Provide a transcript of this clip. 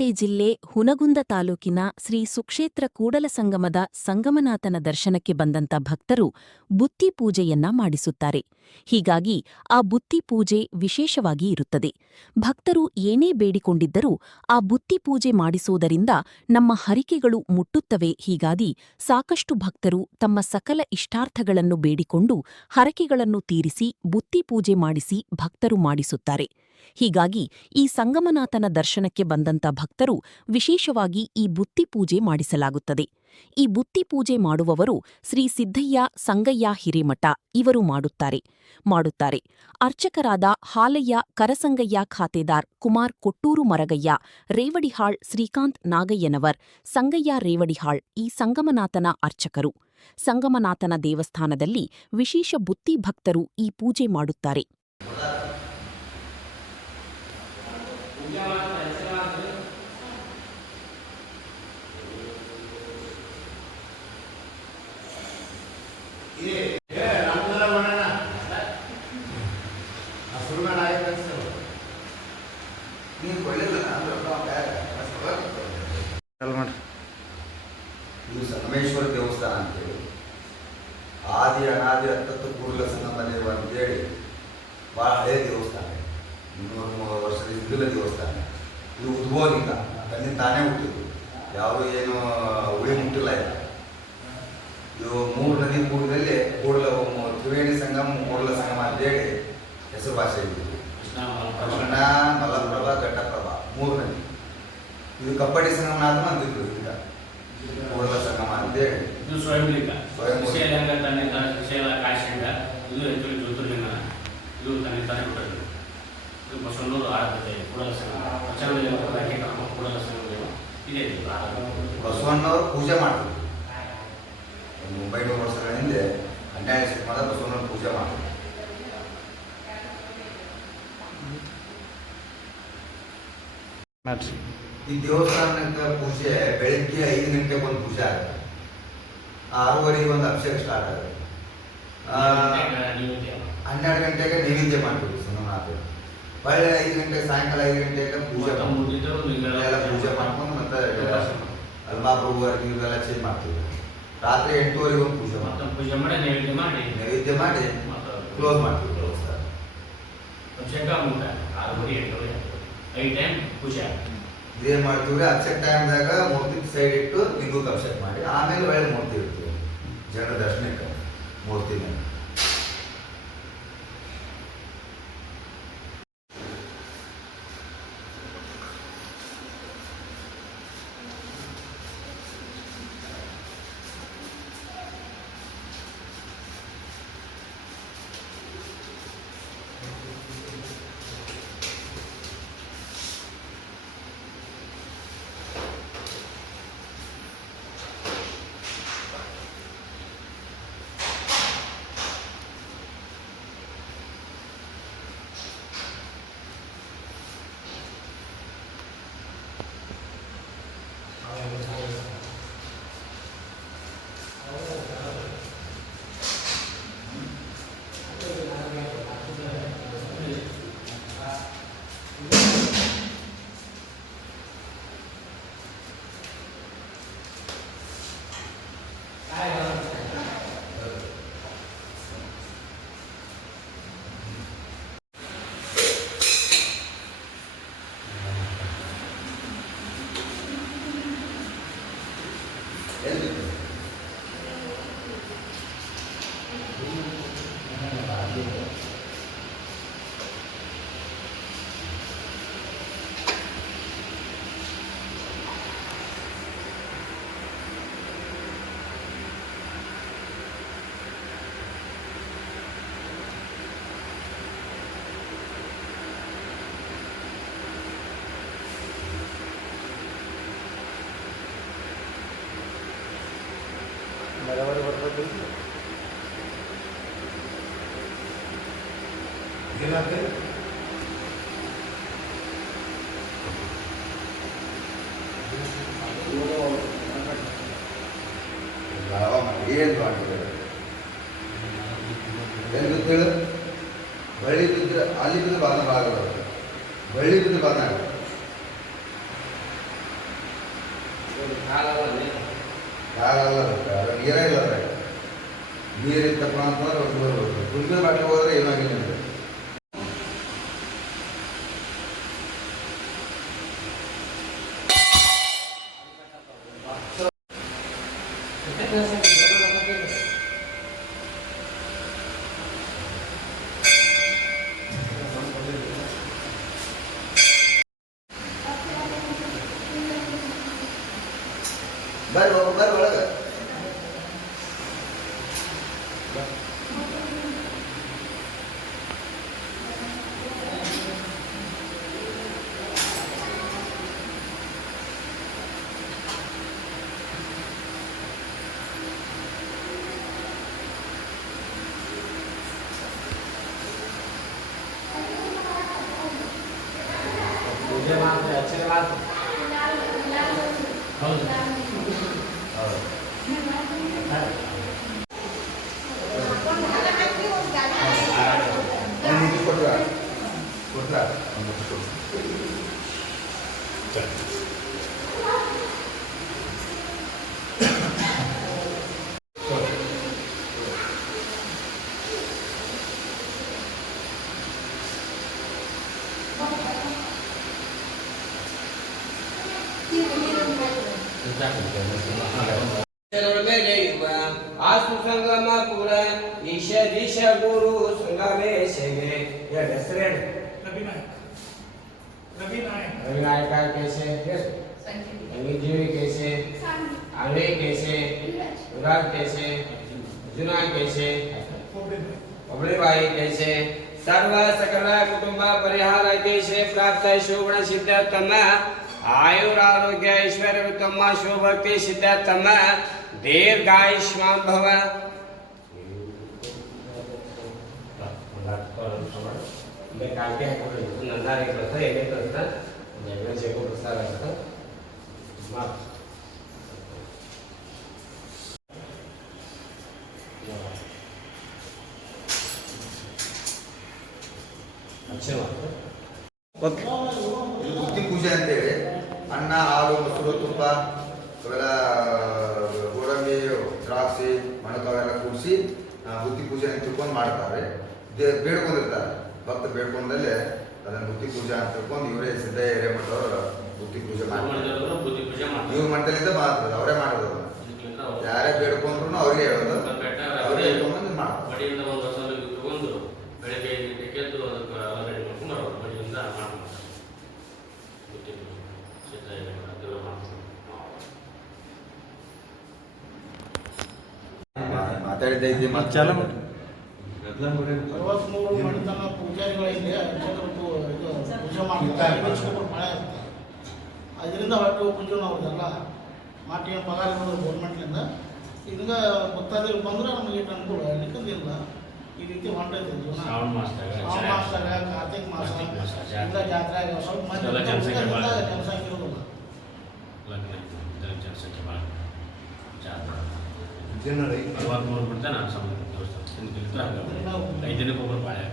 ಬಾಗಲಕೋಟೆ ಜಿಲ್ಲೆ ಹುನಗುಂದ ತಾಲೂಕಿನ ಶ್ರೀ ಸುಕ್ಷೇತ್ರ ಕೂಡಲ ಸಂಗಮದ ಸಂಗಮನಾಥನ ದರ್ಶನಕ್ಕೆ ಬಂದಂತ ಭಕ್ತರು ಬುತ್ತಿ ಪೂಜೆಯನ್ನ ಮಾಡಿಸುತ್ತಾರೆ. ಹೀಗಾಗಿ ಆ ಬುತ್ತಿ ಪೂಜೆ ವಿಶೇಷವಾಗಿ ಇರುತ್ತದೆ. ಭಕ್ತರು ಏನೇ ಬೇಡಿಕೊಂಡಿದ್ದರೂ ಆ ಬುತ್ತಿ ಪೂಜೆ ಮಾಡಿಸುವುದರಿಂದ ನಮ್ಮ ಹರಿಕೆಗಳು ಮುಟ್ಟುತ್ತವೆ. ಹೀಗಾಗಿ ಸಾಕಷ್ಟು ಭಕ್ತರು ತಮ್ಮ ಸಕಲ ಇಷ್ಟಾರ್ಥಗಳನ್ನು ಬೇಡಿಕೊಂಡು ಹರಕೆಗಳನ್ನು ತೀರಿಸಿ ಬುತ್ತಿ ಪೂಜೆ ಮಾಡಿಸಿ ಭಕ್ತರು ಮಾಡಿಸುತ್ತಾರೆ. ಹೀಗಾಗಿ ಈ ಸಂಗಮನಾಥನ ದರ್ಶನಕ್ಕೆ ಬಂದಂತ ಭಕ್ತರು ವಿಶೇಷವಾಗಿ ಈ ಬುತ್ತಿ ಪೂಜೆ ಮಾಡಿಸಲಾಗುತ್ತದೆ. ಈ ಬುತ್ತಿ ಪೂಜೆ ಮಾಡುವವರು ಶ್ರೀ ಸಿದ್ದಯ್ಯ ಸಂಗಯ್ಯ ಹಿರೇಮಠ ಇವರು ಮಾಡುತ್ತಾರೆ. ಅರ್ಚಕರಾದ ಹಾಲಯ್ಯ ಕರಸಂಗಯ್ಯ ಖಾತೆದಾರ್ ಕುಮಾರ್ ಕೊಟ್ಟೂರು ಮರಗಯ್ಯ, ರೇವಡಿಹಾಳ್ ಶ್ರೀಕಾಂತ್ ನಾಗಯ್ಯನವರ್, ಸಂಗಯ್ಯ ರೇವಡಿಹಾಳ್ ಈ ಸಂಗಮನಾಥನ ಅರ್ಚಕರು. ಸಂಗಮನಾಥನ ದೇವಸ್ಥಾನದಲ್ಲಿ ವಿಶೇಷ ಬುತ್ತಿ ಭಕ್ತರು ಈ ಪೂಜೆ ಮಾಡುತ್ತಾರೆ. ಇದು ಸಂಗಮೇಶ್ವರ ದೇವಸ್ಥಾನ ಅಂತೇಳಿ ಆದಿ ಅನಾದಿ ಹತ್ತತ್ತು ಕೂಡಲ ಸಂಗಮ ದೇವ ಅಂತೇಳಿ ಭಾಳ ಹಳೆಯ ದೇವಸ್ಥಾನ, 200 ವರ್ಷದ ಹಿಂದಿನ ದೇವಸ್ಥಾನ. ಇದು ಉದ್ಭವದಿಂದ ತನ್ನಿಂದ ತಾನೇ ಹುಟ್ಟಿದ್ದು, ಯಾರು ಏನು ಉಳಿ ಮುಟ್ಟಿಲ್ಲ ಇಲ್ಲ. ಇದು 3 ನದಿ ಕೂಡದಲ್ಲಿ ತ್ರಿವೇಣಿ ಸಂಗಮ ಕೂಡಲ ಸಂಗಮ ಅಂತೇಳಿ ಹೆಸರು ಭಾಷೆ ಇದ್ದಿದ್ದು. ಕೃಷ್ಣ, ಮಲಪ್ರಭಾ, ಘಟ್ಟಪ್ರಭಾ 3 ನದಿ. ಇದು ಕಪ್ಪಡಿ ಸಂಗಮನಾಥನ ಅಂತಿದ್ರು. ಈಗ ಕೂಡಲ ಸಂಗಮ ಅಂತೇಳಿ ಇದು ಸ್ವಯಂಲಿಂಗ, ಶ್ರೀಶೈಲ ತಾನೇ ಶ್ರೀಶೈಲ ಕಾಶಿಂಗ ಇದು ಆ್ಯಕ್ಚುಲಿ ಜ್ಯೋತಿರ್ಲಿಂಗ. ಇದು ತಾನೇ ಬಿಟ್ಟದ್ದು. ಇದು ಬಸವಣ್ಣವರು ಆರಾಧನೆ ಕೂಡಲ ಸಂಗಮ ಕೂಡಲ ಸಂಗಮ ಇದೆ. ಬಸವಣ್ಣವರು ಪೂಜೆ ಮಾಡ್ತಿದ್ರು. 900 ವರ್ಷಗಳ ಹಿಂದೆ 12ನೇ ಶತಮಾನದ ಬಸವಣ್ಣವರು ಪೂಜೆ ಮಾಡ್ತಿದ್ರು. ಈ ದೇವಸ್ಥಾನದ ಪೂಜೆ ಬೆಳಗ್ಗೆ 5 ಗಂಟೆಗೆ ಒಂದು ಪೂಜೆ ಆಗುತ್ತೆ. 6:30 ಒಂದು ಅಭಿಷೇಕ ಸ್ಟಾರ್ಟ್ ಆಗುತ್ತೆ. 12 ಗಂಟೆಗೆ ನೈವೇದ್ಯ ಮಾಡ್ತೀವಿ ಸಂಗಮನಾಥ. ಒಳ್ಳೆ 5 ಗಂಟೆಗೆ ಸಾಯಂಕಾಲ 5 ಗಂಟೆಗೆ ಪೂಜೆ ಎಲ್ಲ ಪೂಜೆ ಮಾಡ್ಕೊಂಡು ಮತ್ತೆ ಅಲ್ಮಾಪ್ರಭು ಇವರೆಲ್ಲ ಚೇಂಜ್ ಮಾಡ್ತೀವಿ. ರಾತ್ರಿ 8:30 ಒಂದು ಪೂಜೆ ಮಾಡಿ ನೈವೇದ್ಯ ಮಾಡಿ ಕ್ಲೋಸ್ ಮಾಡ್ತೀವಿ ದೇವಸ್ಥಾನ. ಇದೇನು ಮಾಡ್ತೀವಿ, ಅಭಿಷೇಕ ಟೈಮ್ದಾಗ ಮೂರ್ತಿ ಸೈಡ್ ಇಟ್ಟು ಲಿಂಗಕ್ಕೆ ಅಭಿಷೇಕ ಮಾಡಿ ಆಮೇಲೆ ಒಳ್ಳೆ ಮೂರ್ತಿ ಇರ್ತೀವಿ ಜನರ ದರ್ಶನಕ್ಕೆ ಮೂರ್ತಿ ಮೇಲೆ. ಬರಬರಿ ಬರ್ತದೆ. ಏನಾಗ್ತದೆ ಏನು ಮಾಡ್ತಾರೆ ಏನು ಗೊತ್ತೇಳು, ಬಳ್ಳಿ ಬಿದ್ದರೆ ಅಲ್ಲಿ ಬಿದ್ದು ಬಾಧನ ಆಗಲ್ಲ, ಬಳ್ಳಿ ಬಿದ್ದು ಬಾಧನ ಆಗಲ್ಲ. ಆಗಲ್ಲ ಅದು ನೀರೇ ಇಲ್ಲ ಅದ್ರಾಗ ನೀರಿತ್ತಪ್ಪ ಅಂತಂದ್ರೆ ಒಂದು ಬರ್ಬೇಕು ತುಂಬಿ ಬಾಟ್ಲಿ ಹೋದ್ರೆ ಏನಾಗಿಲ್ಲ ಅಂದ್ರೆ ಬರ್ರಿ ಒಳಗೆ ಹೌದು ಹೌದು ಒಂದು ಮುಟ್ಟಿ ಕೊಟ್ರಾ ಒಂದು ಮುಟ್ಟಿ ಕೊಟ್ಟು ಆಸುಸಂಗಮ ಪುರ ಈಶ ದಿಶ ಗುರು ಸಂಗಮೇಶಗೆ ಹೆಸರೇನು रविनायक कैसे जीवी कैसे आने कैसे विराट कैसे अर्जुना कैसे अबड़े भाई कैसे सर्व सकल कुटुंब परिहार कैसे प्राप्त शोभन सिद्धातम आयुरारोग्य ऐश्वर्य उत्तम शोभक्ति सिद्धातम दीर्घायुष्मान भव मैं काल के नंदारे करता है एक करता मैं जेको प्रसाद करता मां अच्छे बात ಇದು ಬುತ್ತಿ ಪೂಜೆ ಅಂತೇಳಿ ಅನ್ನ ಹಾಲು ಮೊಸರು ತುಪ್ಪ ಅವೆಲ್ಲ ಗೋಡಂಬಿ ದ್ರಾಕ್ಷಿ ಮಣಕಾವೆಲ್ಲ ಕೂಡಿಸಿ ಬುತ್ತಿ ಪೂಜೆ ಅಂತ ತಿಳ್ಕೊಂಡು ಮಾಡ್ತಾರೆ ಬೇಡ್ಕೊಂಡಿರ್ತಾರೆ ಭಕ್ತ ಬೇಡ್ಕೊಂಡಲ್ಲೇ ಅದನ್ನು ಬುತ್ತಿ ಪೂಜೆ ಅಂತ ತಿಳ್ಕೊಂಡು ಇವರೇ ಸಿದ್ಧ ಹಿರೇಮಠವರು ಬುತ್ತಿ ಪೂಜೆ ಮಾಡ್ತಾರೆ ಇವ್ರ ಮಠದಲ್ಲಿಂದ ಮಾಡ್ತಾರೆ ಅವರೇ ಮಾಡೋದು ಯಾರೇ ಬೇಡ್ಕೊಂಡ್ರು ಅವ್ರಿಗೆ ಹೇಳೋದು ಅವರೇ ಹೇಳ್ಕೊಂಡ್ಬಂದು ಮಾಡ್ತಾರೆ ಬಡಿಯಿಂದ ಒಂದು ಹೊಸ ತಗೊಂಡು ಬೆಳಗ್ಗೆ 5 ಗಂಟೆಗೆ ಎದ್ದು ಅದಕ್ಕೆ ಎಲ್ಲ ರೆಡಿ ಮಾಡ್ಕೊಂಡು ಬರೋದು ಬಡಿಯಿಂದ ಮಾಡ್ತಾರೆ ಮಾತಾಡಿದ್ದೈತಿ ಮತ್ತೆ ಚಾಲ ಮಾಡಿ 63 ಮಠದ ಪೂಜಾರಿಗಳಿಗೆ ಅರ್ಚಕರು ಇದು ಪೂಜೆ ಮಾಡ್ತಾರೆ ಮಳೆ ಅದರಿಂದ ಹೊಟ್ಟು ಪೂಜೆ ಅವ್ರದ್ದೆಲ್ಲ ಮಾಟಿ ಪಗಾರ ಗೌರ್ಮೆಂಟ್ಲಿಂದ ಹಿಂಗ ಭಕ್ತಾದಿಗಳು ಬಂದ್ರೆ ನಮಗೆ ಇಟ್ಟು ಅನುಕೂಲ ಯಾಕಂದಿಲ್ಲ ಈ ರೀತಿ ಹೊಂಟೈತೆ ಜೀವನ ಶ್ರಾವಣ ಮಾಸದಾಗ ಕಾರ್ತಿಕ್ ಮಾಸ ಇಂಥ ಜಾತ್ರೆ ಸ್ವಲ್ಪ ಮಂದಿ ಎಲ್ಲ ಜನಸಂಖ್ಯೆ ಭಾಳ. ಜನಸಂಖ್ಯೆ ಇರೋದಿಲ್ಲ ಜನಸಂಖ್ಯೆ ಭಾಳ ಜಾತ್ರೆ ಜನರು 63 ಬಿಡ್ತಾನೆ ದೇವಸ್ಥಾನ 5 ದಿನಕ್ಕೆ ಒಬ್ಬರು ಬಾಳೆ